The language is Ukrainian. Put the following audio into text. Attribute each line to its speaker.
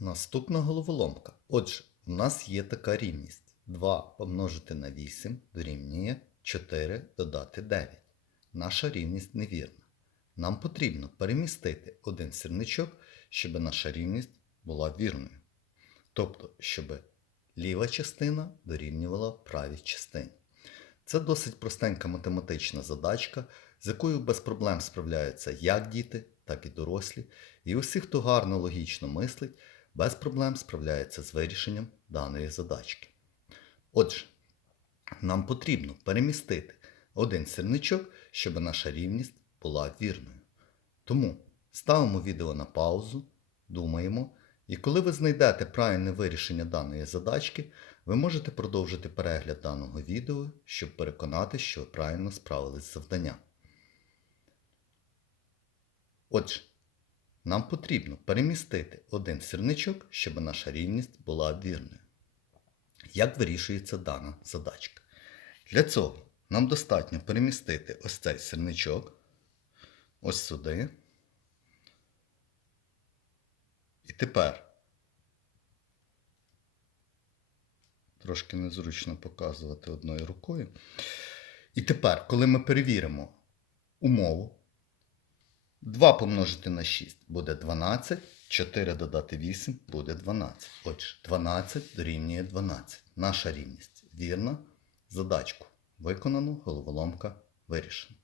Speaker 1: Наступна головоломка. Отже, у нас є така рівність. 2 помножити на 8 дорівнює 4 додати 9. Наша рівність невірна. Нам потрібно перемістити один сірничок, щоб наша рівність була вірною. Тобто, щоб ліва частина дорівнювала правій частині. Це досить простенька математична задачка, з якою без проблем справляються як діти, так і дорослі. І усі, хто гарно логічно мислить, без проблем справляється з вирішенням даної задачки. Отже, нам потрібно перемістити один сірничок, щоб наша рівність була вірною. Тому ставимо відео на паузу, думаємо, і коли ви знайдете правильне вирішення даної задачки, ви можете продовжити перегляд даного відео, щоб переконати, що ви правильно справились з завданням. Отже, нам потрібно перемістити один сірничок, щоб наша рівність була вірною. Як вирішується дана задачка? Для цього нам достатньо перемістити ось цей сірничок ось сюди. І тепер трошки незручно показувати одною рукою. І тепер, коли ми перевіримо умову, 2 помножити на 6 буде 12, 4 додати 8 буде 12. Отже, 12 дорівнює 12. Наша рівність вірна. Задачку виконано, головоломка вирішена.